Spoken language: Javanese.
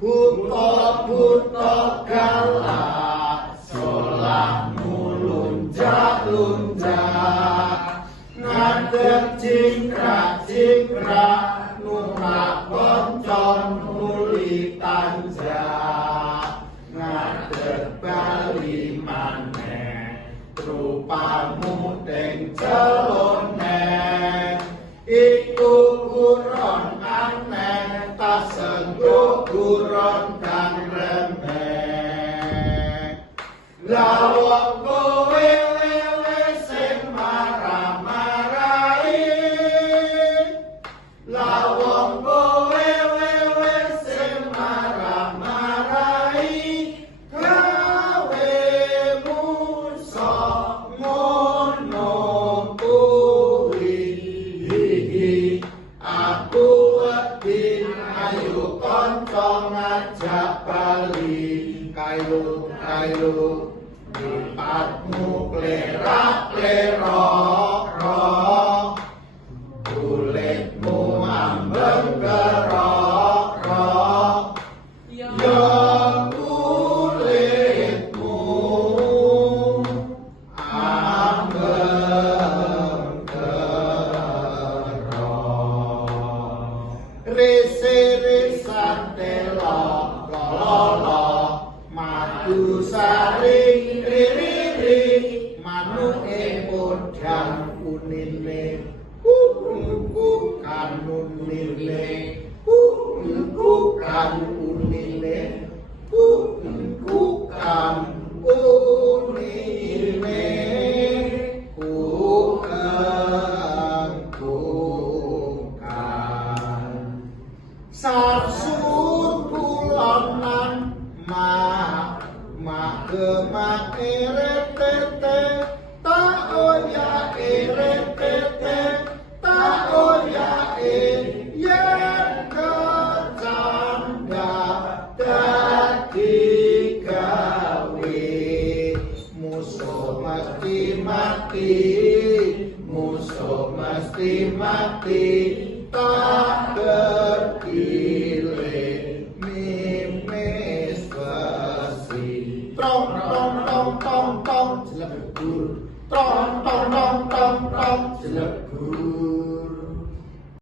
buta galak solammu lunjak-lunjak ngadeg cingkrak-cingkrak numrak koncon nuli tanjak ngadeg bali maneh rupamu teng celone iku buron aneh tak senggo buron kang remeh lawang kowe sing marah-marahi lawang kowe sing marah-marahi gawe musuh ngono kuwi aku wedi ayo kanca ngajak bali kayu lipatmu klerak-klerok kulitmu ambeng kerok ya kulitmu ambeng kerok rese-resan telok lolok madu saring riri manuke podang unine kan unine kan unine kan unine sarsur kulonan mak eretete tak oya eretete tak oya yen kecanda dadi gawe musuh mesti mati tak berkile mimis besi tong tong tong tong tong jelebur tong